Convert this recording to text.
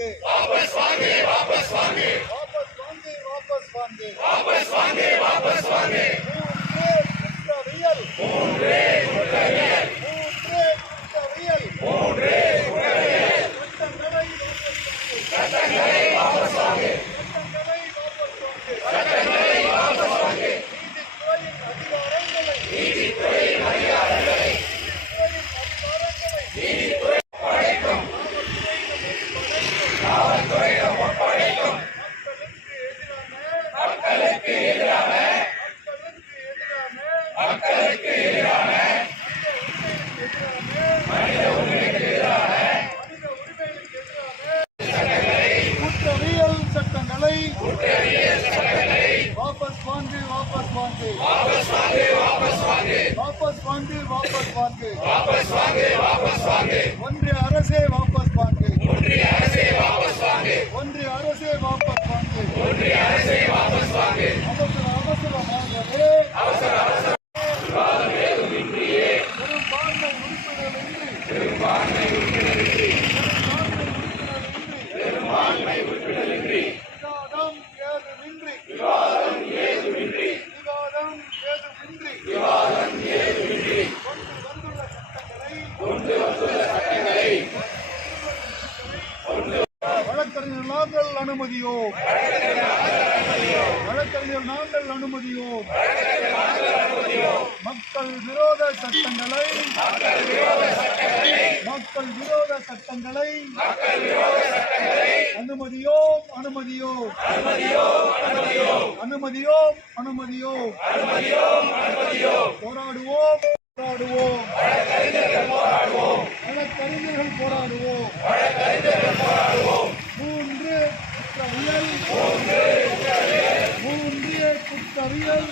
வாங்கு वापस वांगे वापस वांगे வாபஸ் வாங்கு வாபஸ் வாங்கு वापस वांगे वापस वांगे மூன்றே குற்றவியல் மூன்றே குற்றவியல் சட்டங்களை वापस वांगे சட்டங்களை வாபஸ் வாங்கு நீதித்துறையின் அதிகாரங்களை நீதித்துறை படைக்கும் காவல்துறையிடம் ஒப்படைக்கும் மக்களுக்கு எதிரான மனித உரிமைக்கு எதிரான குற்றவியல் சட்டங்களை குற்றவியல் சட்டங்களை வாபஸ் வாங்கு வாபஸ் வாங்கு वापस वांगे वापस वांगे வாபஸ் வாங்கு வாபஸ் வாங்கு वापस वांगे वापस वांगे ஒன்றிய அரசே வாபஸ் வாங்கு ஒன்றிய அரசே வாபஸ் வாங்गे ஒன்றிய அரசே வாபஸ் வாங்கு ஒன்றிய அரசே வாபஸ் வாங்गे அவசரமாகவே அவசர அவசர விவாதம் ஏதுமின்றியே பெரும்பான்மை உறுப்பினரின்றி பெரும்பான்மை உறுப்பினரின்றி விவாதம் ஏதுமின்றி விவாதம் ஏதுமின்றி விவாதம் ஏதுமின்றி கொண்டு வந்துள்ள சட்டங்களை வழக்கறிஞர் நாங்கள் அனுமதியோ வழக்கறிஞர் நாங்கள் அனுமதியோ மக்கள் விரோத சட்டங்களை மக்கள் விரோத சட்டங்களை அனுமதியோ அனுமதியோ அனுமதியோ அனுமதியோ போராடுவோம் போராடுவோம் வழக்கறிஞர்கள் போராடுவோம் மூன்று குற்றவியல் குற்றவியல்